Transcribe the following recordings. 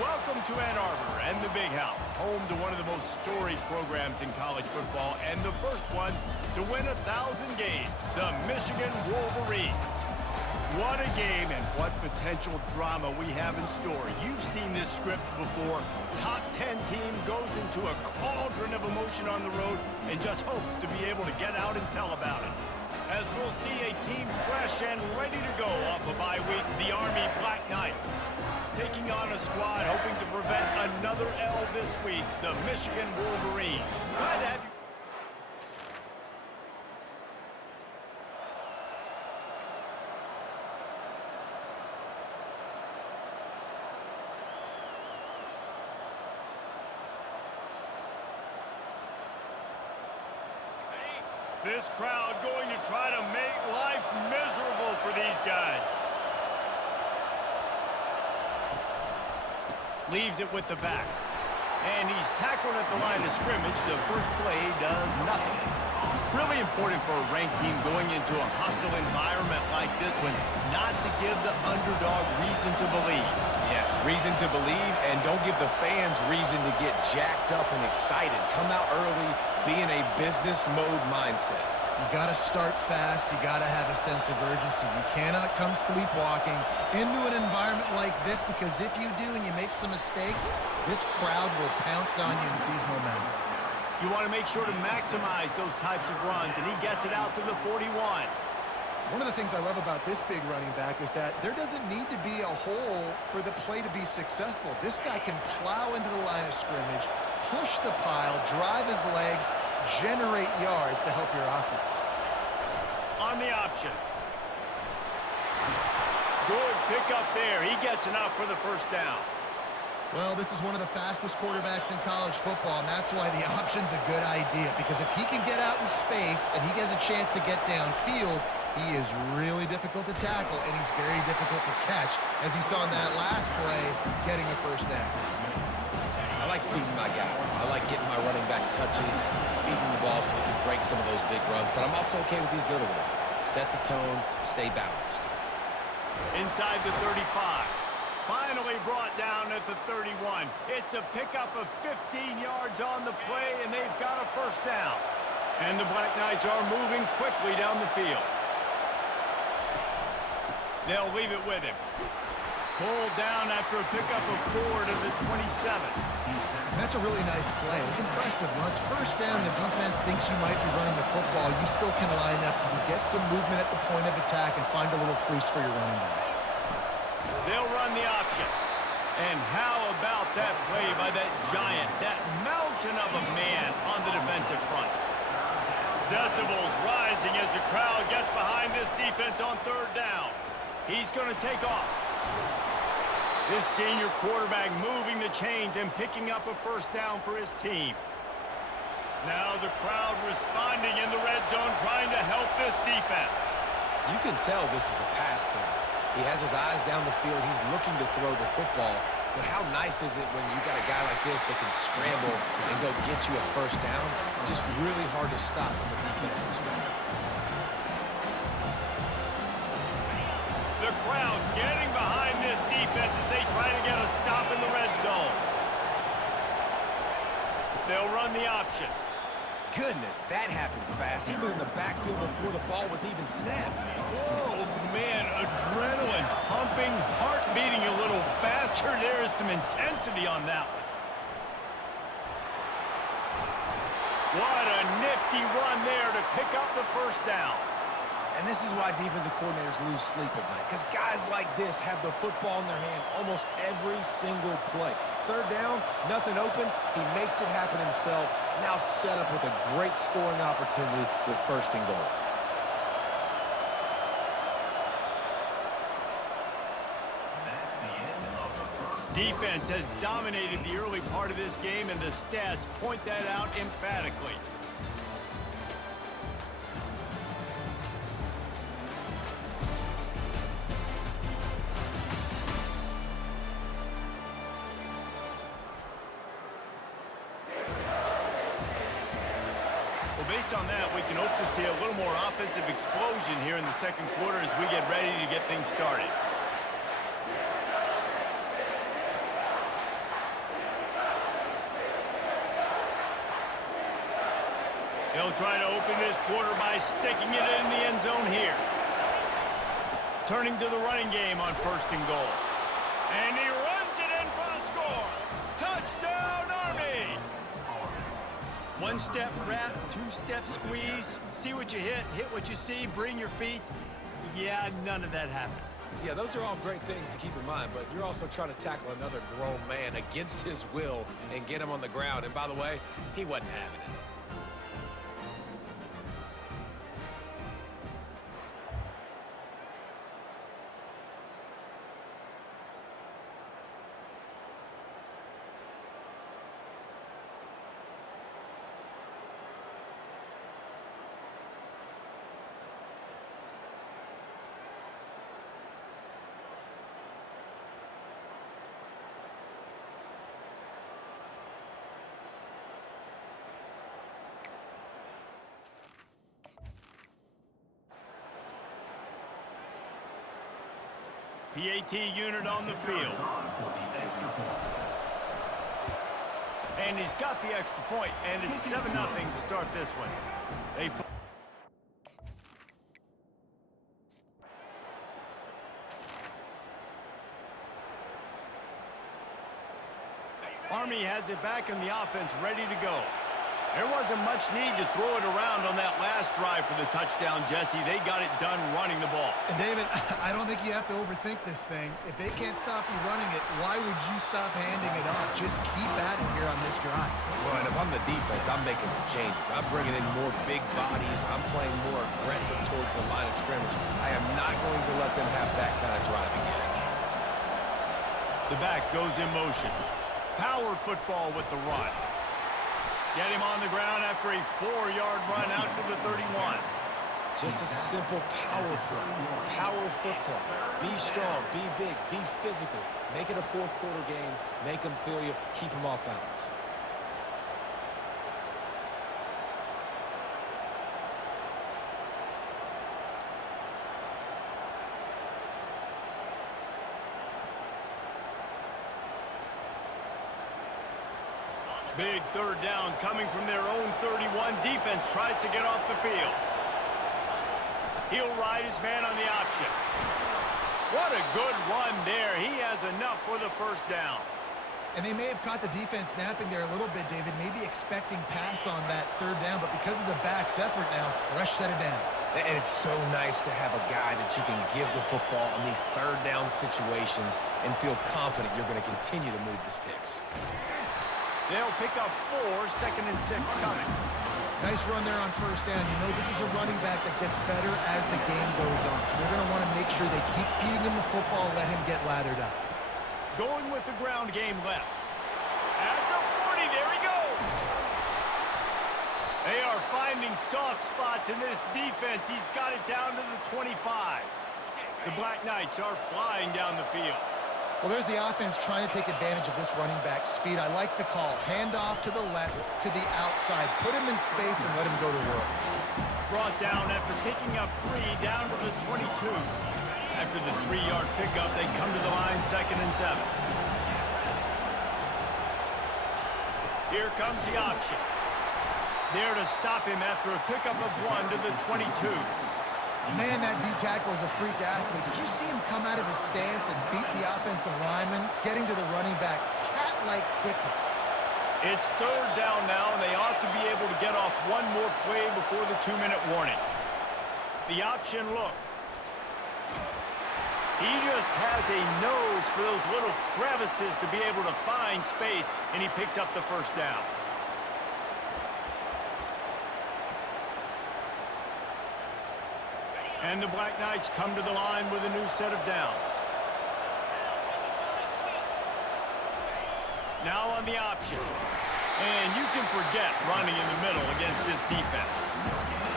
Welcome to Ann Arbor and the Big House, home to one of the most storied programs in college football and the first one to win 1,000 games, the Michigan Wolverines. What a game and what potential drama we have in store. You've seen this script before. Top 10 team goes into a cauldron of emotion on the road and just hopes to be able to get out and tell about it. As we'll see a team fresh and ready to go off a bye week, the Army Black Knights. Taking on a squad hoping to prevent another L this week, the Michigan Wolverines. Glad to have you. This crowd going to try to make life miserable for these guys. Leaves it with the back. And he's tackled at the line of scrimmage. The first play does nothing. Really important for a ranked team going into a hostile environment like this one, not to give the underdog reason to believe. Yes, reason to believe, and don't give the fans reason to get jacked up and excited. Come out early, be in a business mode mindset. You got to start fast. You got to have a sense of urgency. You cannot come sleepwalking into an environment like this, because if you do and you make some mistakes, this crowd will pounce on you and seize momentum. You want to make sure to maximize those types of runs, and he gets it out to the 41. One of the things I love about this big running back is that there doesn't need to be a hole for the play to be successful. This guy can plow into the line of scrimmage, push the pile, drive his legs, generate yards to help your offense. On the option. Good pickup there. He gets enough for the first down. Well, this is one of the fastest quarterbacks in college football, and that's why the option's a good idea, because if he can get out in space and he gets a chance to get downfield, he is really difficult to tackle, and he's very difficult to catch, as you saw in that last play, getting a first down. I like feeding my guy. I like getting my running back touches, feeding the ball so he can break some of those big runs, but I'm also okay with these little ones. Set the tone, stay balanced. Inside the 35. Finally brought down at the 31. It's a pickup of 15 yards on the play, and they've got a first down. And the Black Knights are moving quickly down the field. They'll leave it with him. Pulled down after a pickup of 4 to the 27. And that's a really nice play. It's impressive. When it's first down, the defense thinks you might be running the football. You still can line up. You can get some movement at the point of attack and find a little crease for your running back. They'll run the option. And how about that play by that giant, that mountain of a man on the defensive front? Decibels rising as the crowd gets behind this defense on third down. He's going to take off. This senior quarterback moving the chains and picking up a first down for his team. Now the crowd responding in the red zone, trying to help this defense. You can tell this is a pass play. He has his eyes down the field. He's looking to throw the football. But how nice is it when you got a guy like this that can scramble and go get you a first down? Just really hard to stop from a defensive perspective. The crowd getting behind this defense as they try to get a stop in the red zone. They'll run the option. Goodness, that happened fast. He was in the backfield before the ball was even snapped. Oh, man, adrenaline pumping, heart beating a little faster. There is some intensity on that one. What a nifty run there to pick up the first down. And this is why defensive coordinators lose sleep at night, because guys like this have the football in their hand almost every single play. Third down, nothing open, he makes it happen himself. Now set up with a great scoring opportunity with first and goal. Defense has dominated the early part of this game, and the stats point that out emphatically. Based on that, we can hope to see a little more offensive explosion here in the second quarter as we get ready to get things started. He'll try to open this quarter by sticking it in the end zone here. Turning to the running game on 1st and goal. And he runs it in for the score. Touchdown, Army! 1-step wrap, 2-step squeeze. See what you hit what you see, bring your feet. Yeah, none of that happened. Yeah, those are all great things to keep in mind, but you're also trying to tackle another grown man against his will and get him on the ground. And by the way, he wasn't having it. PAT unit on the field. And he's got the extra point, and it's 7-0 to start this one. Army has it back in the offense, ready to go. There wasn't much need to throw it around on that last drive for the touchdown, Jesse. They got it done running the ball. And David, I don't think you have to overthink this thing. If they can't stop you running it, why would you stop handing it off? Just keep at it here on this drive. Well, and if I'm the defense, I'm making some changes. I'm bringing in more big bodies. I'm playing more aggressive towards the line of scrimmage. I am not going to let them have that kind of drive again. The back goes in motion. Power football with the run. Get him on the ground after a 4-yard run out to the 31. Just a simple power play. Power football. Be strong, be big, be physical. Make it a fourth-quarter game. Make them feel you. Keep them off balance. Big 3rd down coming from their own 31. Defense tries to get off the field. He'll ride his man on the option. What a good run there. He has enough for the 1st down. And they may have caught the defense napping there a little bit, David, maybe expecting pass on that 3rd down, but because of the back's effort now, fresh set of downs. And it's so nice to have a guy that you can give the football on these 3rd down situations and feel confident you're going to continue to move the sticks. They'll pick up 4, 2nd and 6 coming. Nice run there on 1st down. You know, this is a running back that gets better as the game goes on. So they're going to want to make sure they keep feeding him the football, let him get lathered up. Going with the ground game left. At the 40, there he goes. They are finding soft spots in this defense. He's got it down to the 25. The Black Knights are flying down the field. Well, there's the offense trying to take advantage of this running back speed. I like the call. Hand off to the left, to the outside. Put him in space and let him go to work. Brought down after picking up 3 down to the 22. After the 3-yard pickup, they come to the line 2nd and 7. Here comes the option. There to stop him after a pickup of 1 to the 22. Man, that D-tackle is a freak athlete. Did you see him come out of his stance and beat the offensive lineman, getting to the running back? Cat-like quickness. It's 3rd down now, and they ought to be able to get off one more play before the 2-minute warning. The option look. He just has a nose for those little crevices to be able to find space, and he picks up the 1st down. And the Black Knights come to the line with a new set of downs. Now on the option. And you can forget running in the middle against this defense.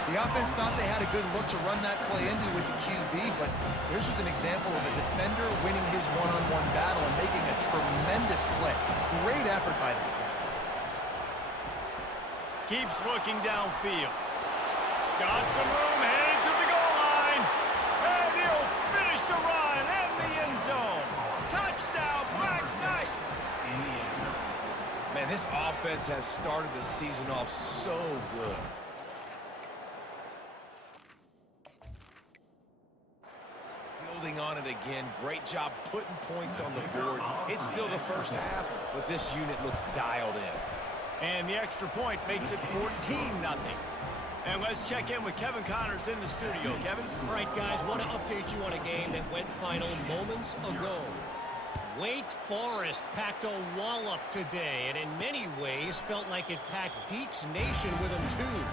The offense thought they had a good look to run that play into with the QB, but there's just an example of a defender winning his one-on-one battle and making a tremendous play. Great effort by that guy. Keeps looking downfield. Got some room, headed to the goal line. And he'll finish the run in the end zone. Touchdown, Black Knights. Man, this offense has started the season off so good. building on it again. Great job putting points on the board. It's still the first half, but this unit looks dialed in. And the extra point makes it 14-0. And let's check in with Kevin Connors in the studio. Kevin? All right, guys, want to update you on a game that went final moments ago. Wake Forest packed a wallop today, and in many ways felt like it packed Deeks Nation with them too.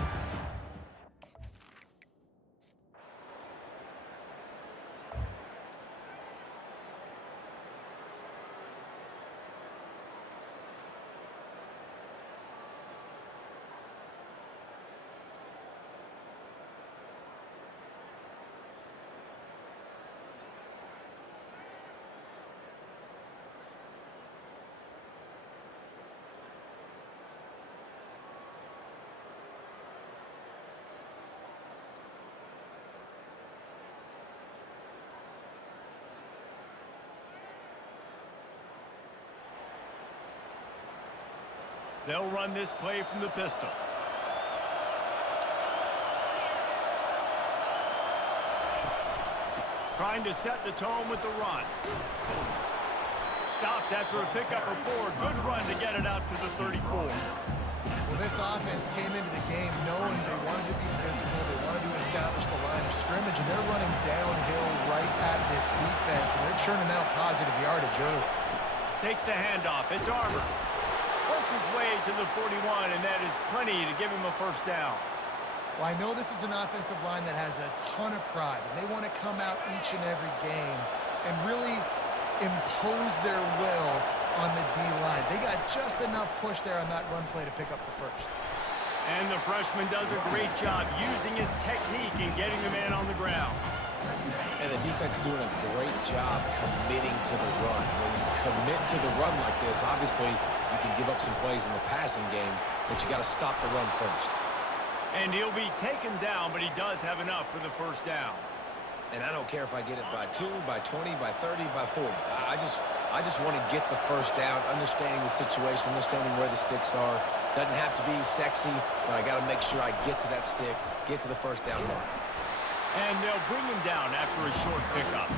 They'll run this play from the pistol. Trying to set the tone with the run. Stopped after a pickup of 4. Good run to get it out to the 34. Well, this offense came into the game knowing they wanted to be physical, they wanted to establish the line of scrimmage, and they're running downhill right at this defense, and they're churning out positive yardage early. Takes the handoff. It's Armour. Works his way to the 41, and that is plenty to give him a first down. Well, I know this is an offensive line that has a ton of pride, and they want to come out each and every game and really impose their will on the D-line. They got just enough push there on that run play to pick up the first. And the freshman does a great job using his technique and getting the man on the ground. And the defense doing a great job committing to the run. When you commit to the run like this, obviously you can give up some plays in the passing game, but you got to stop the run first. And he'll be taken down, but he does have enough for the first down. And I don't care if I get it by 2, by 20, by 30, by 40. I just want to get the first down, understanding the situation, understanding where the sticks are. Doesn't have to be sexy, but I got to make sure I get to that stick, get to the first down mark. And they'll bring him down after a short pickup.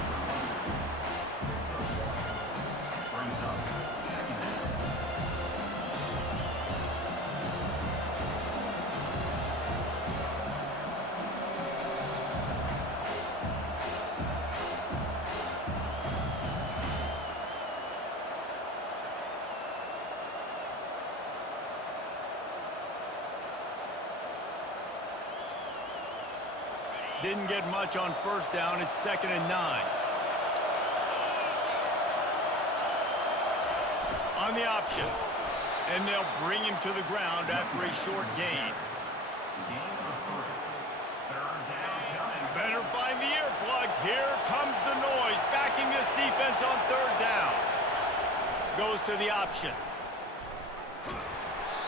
Didn't get much on first down. It's 2nd and 9. On the option. And they'll bring him to the ground after a short gain. Better find the earplugs. Here comes the noise. Backing this defense on 3rd down. Goes to the option.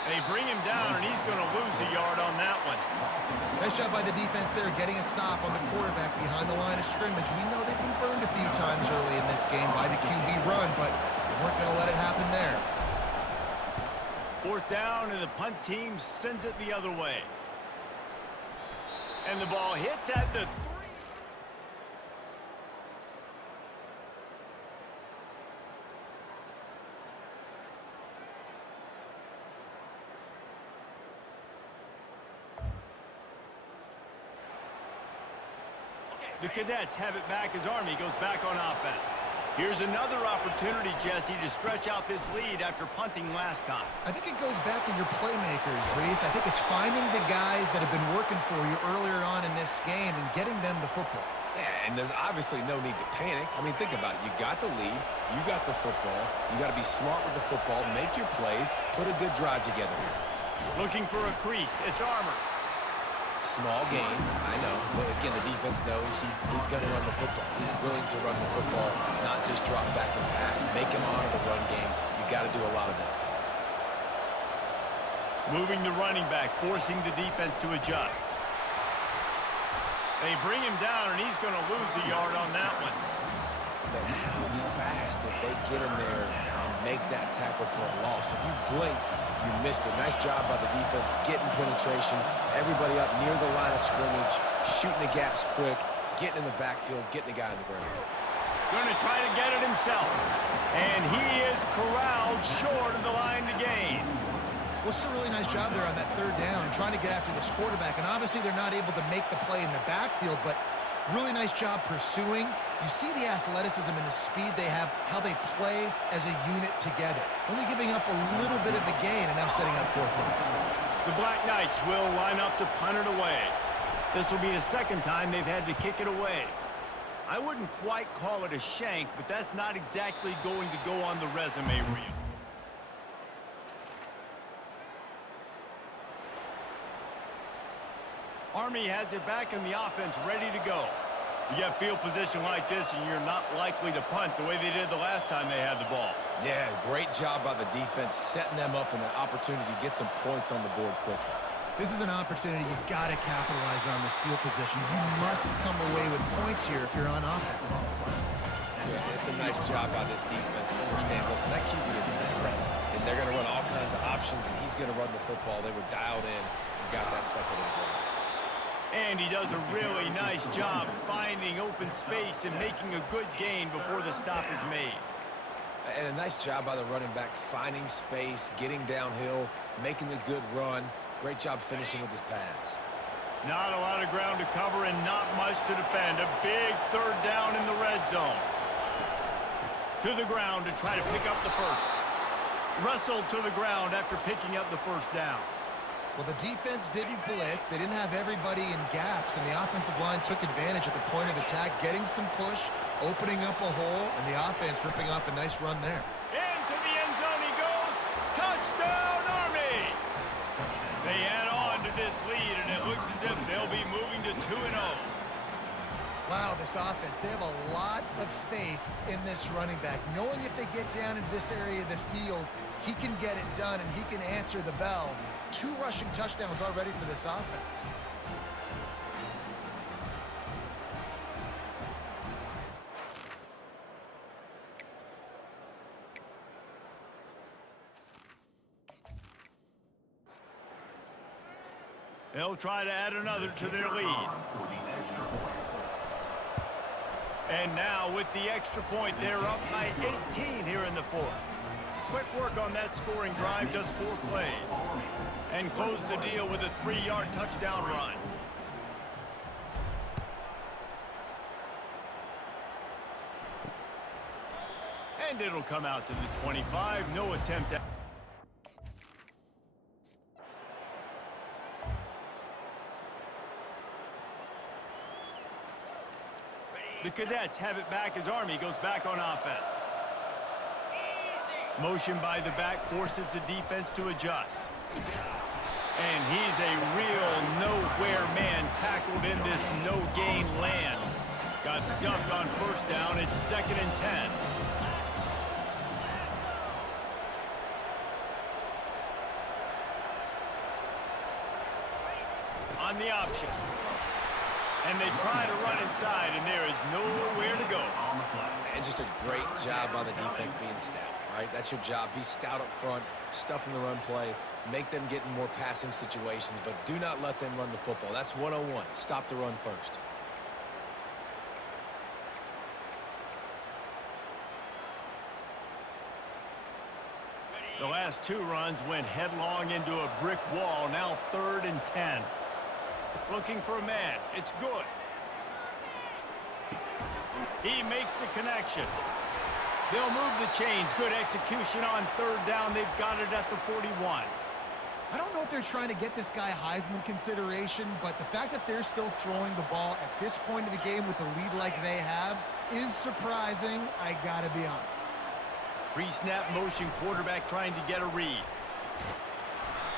They bring him down, and he's going to lose a yard on that one. Nice job by the defense there, getting a stop on the quarterback behind the line of scrimmage. We know they've been burned a few times early in this game by the QB run, but they weren't going to let it happen there. 4th down, and the punt team sends it the other way. And the ball hits at the 3. The Cadets have it back as Army goes back on offense. Here's another opportunity, Jesse, to stretch out this lead after punting last time. I think it goes back to your playmakers, Reese. I think it's finding the guys that have been working for you earlier on in this game and getting them the football. Yeah, and there's obviously no need to panic. I mean, think about it. You got the lead. You got the football. You got to be smart with the football. Make your plays. Put a good drive together here. Looking for a crease. It's Armour. Small gain, I know, but again, the defense knows he's going to run the football. He's willing to run the football, not just drop back and pass, make him honor the run game. You got to do a lot of this. Moving the running back, forcing the defense to adjust. They bring him down, and he's going to lose a yard on that one. But how fast did they get in there and make that tackle for a loss? If you blinked, you missed it. Nice job by the defense, getting penetration. Everybody up near the line of scrimmage, shooting the gaps quick, getting in the backfield, getting the guy on the ground. Going to try to get it himself. And he is corralled short of the line to gain. Well, it's a really nice job there on that third down, trying to get after this quarterback. And obviously they're not able to make the play in the backfield, but really nice job pursuing. You see the athleticism and the speed they have, how they play as a unit together. Only giving up a little bit of a gain and now setting up fourth down. The Black Knights will line up to punt it away. This will be the second time they've had to kick it away. I wouldn't quite call it a shank, but that's not exactly going to go on the resume reel. Army has it back in the offense, ready to go. You get field position like this, and you're not likely to punt the way they did the last time they had the ball. Yeah, great job by the defense, setting them up in an opportunity to get some points on the board quickly. This is an opportunity you've got to capitalize on, this field position. You must come away with points here if you're on offense. Yeah, it's a nice job by this defense. Understand, listen, that QB is a threat, and they're going to run all kinds of options, and he's going to run the football. They were dialed in and got that sucker to the ground. And he does a really nice job finding open space and making a good gain before the stop is made. And a nice job by the running back, finding space, getting downhill, making a good run. Great job finishing with his pads. Not a lot of ground to cover and not much to defend. A big third down in the red zone. To the ground to try to pick up the first. Wrestled to the ground after picking up the first down. Well, the defense didn't blitz. They didn't have everybody in gaps, and the offensive line took advantage at the point of attack, getting some push, opening up a hole, and the offense ripping off a nice run there. Into the end zone he goes. Touchdown, Army! They add on to this lead, and it looks as if they'll be moving to 2-0. Wow, this offense, they have a lot of faith in this running back, knowing if they get down into this area of the field, he can get it done and he can answer the bell. 2 rushing touchdowns already for this offense. They'll try to add another to their lead. And now with the extra point, they're up by 18 here in the fourth. Quick work on that scoring drive, just 4 plays. And close the deal with a 3-yard touchdown run. And it'll come out to the 25. No attempt at... The Cadets have it back as Army goes back on offense. Motion by the back forces the defense to adjust. And he's a real nowhere man tackled in this no-gain land. Got stuffed on first down. It's 2nd and 10. On the option. And they try to run inside, and there is nowhere to go. And just a great job by the defense being stout, right? That's your job. Be stout up front, stuff in the run play, make them get in more passing situations, but do not let them run the football. That's 101. Stop the run first. The last 2 runs went headlong into a brick wall. Now 3rd and 10. Looking for a man. It's good. He makes the connection. They'll move the chains. Good execution on 3rd down. They've got it at the 41. I don't know if they're trying to get this guy Heisman consideration, but the fact that they're still throwing the ball at this point of the game with a lead like they have is surprising, I gotta be honest. Pre-snap motion, quarterback trying to get a read.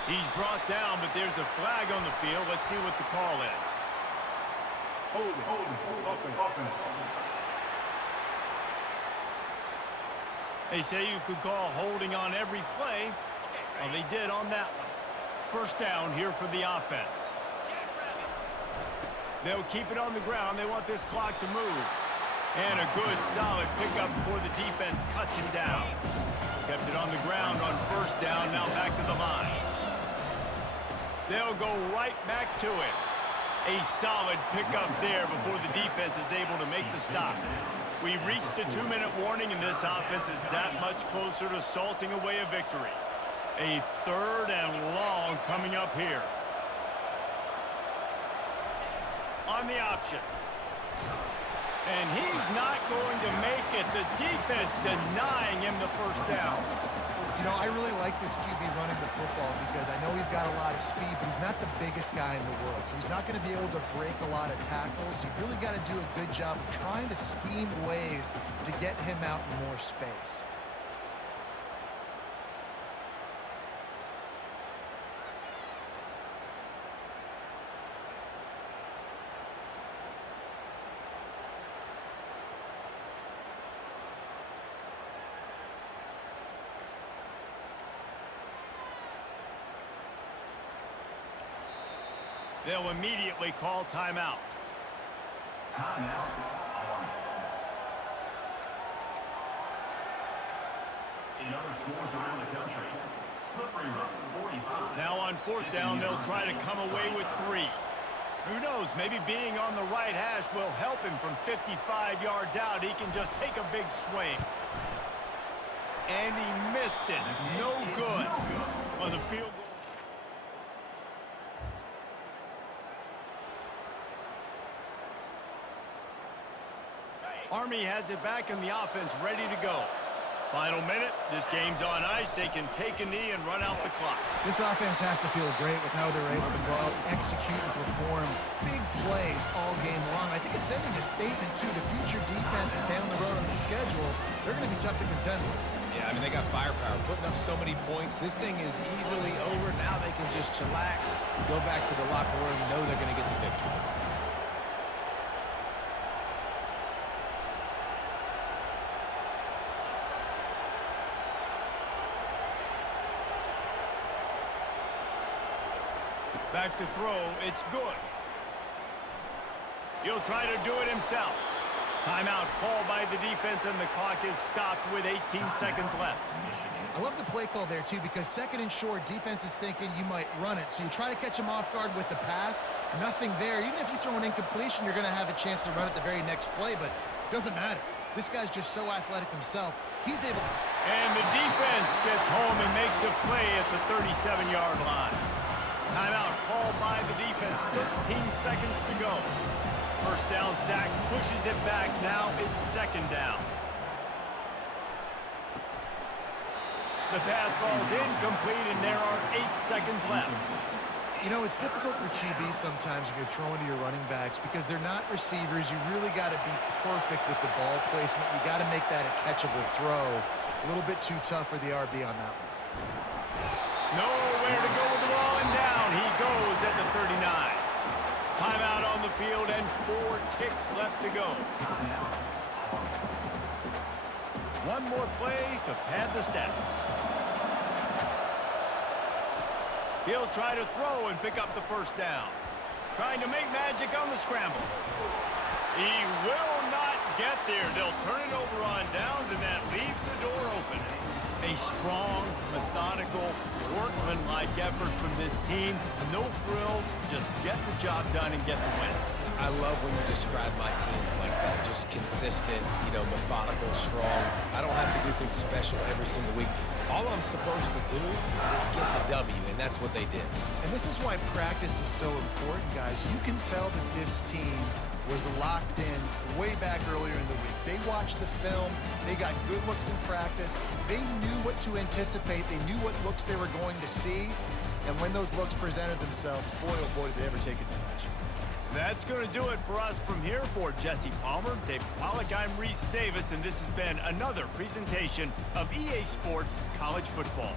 He's brought down, but there's a flag on the field. Let's see what the call is. Offense. They say you could call holding on every play. Well, they did on that one. First down here for the offense. They'll keep it on the ground. They want this clock to move. And a good, solid pickup before the defense cuts him down. Kept it on the ground on first down. Now back to the line. They'll go right back to it. A solid pickup there before the defense is able to make the stop. We've reached the 2-minute warning, and this offense is that much closer to salting away a victory. A 3rd and long coming up here. On the option. And he's not going to make it. The defense denying him the first down. You know, I really like this QB running the football because I know he's got a lot of speed, but he's not the biggest guy in the world. So he's not going to be able to break a lot of tackles. You really got to do a good job of trying to scheme ways to get him out in more space. They'll immediately call timeout. Timeout. In other schools around the country, slippery run, 45. Now on 4th down, they'll try to come away with 3. Who knows, maybe being on the right hash will help him from 55 yards out. He can just take a big swing. And he missed it. No good. On the field goal. Army has it back in the offense, ready to go. Final minute, this game's on ice. They can take a knee and run out the clock. This offense has to feel great with how they're able to go out, execute, and perform big plays all game long. I think it's sending a statement, too, to future defenses down the road on the schedule. They're going to be tough to contend with. Yeah, I mean, they got firepower, putting up so many points. This thing is easily over. Now they can just chillax, go back to the locker room, know they're going to get the victory. Back to throw, it's good. He'll try to do it himself. Timeout called by the defense, and the clock is stopped with 18 seconds left. I love the play call there, too, because 2nd and short, defense is thinking you might run it. So you try to catch him off guard with the pass. Nothing there. Even if you throw an incompletion, you're going to have a chance to run it the very next play, but it doesn't matter. This guy's just so athletic himself. He's able... And the defense gets home and makes a play at the 37-yard line. Timeout called by the defense, 13 seconds to go. First down sack, pushes it back, now it's 2nd down. The pass falls incomplete, and there are 8 seconds left. You know, it's difficult for QBs sometimes when you're throwing to your running backs because they're not receivers. You really got to be perfect with the ball placement. You got to make that a catchable throw. A little bit too tough for the RB on that one. Nowhere to go with the ball, and down he goes at the 39. Timeout on the field, and 4 ticks left to go. One more play to pad the stats. He'll try to throw and pick up the first down. Trying to make magic on the scramble. He will not get there. They'll turn it over on downs, and that leaves the door open. A strong, methodical, workmanlike effort from this team. No frills, just get the job done and get the win. I love when you describe my teams like that. Just consistent, you know, methodical, strong. I don't have to do things special every single week. All I'm supposed to do is get the W, and that's what they did. And this is why practice is so important, guys. You can tell that this team was locked in way back earlier in the week. They watched the film. They got good looks in practice. They knew what to anticipate. They knew what looks they were going to see. And when those looks presented themselves, boy, oh boy, did they ever take advantage. That's going to do it for us from here. For Jesse Palmer, Dave Pollack, I'm Reese Davis, and this has been another presentation of EA Sports College Football.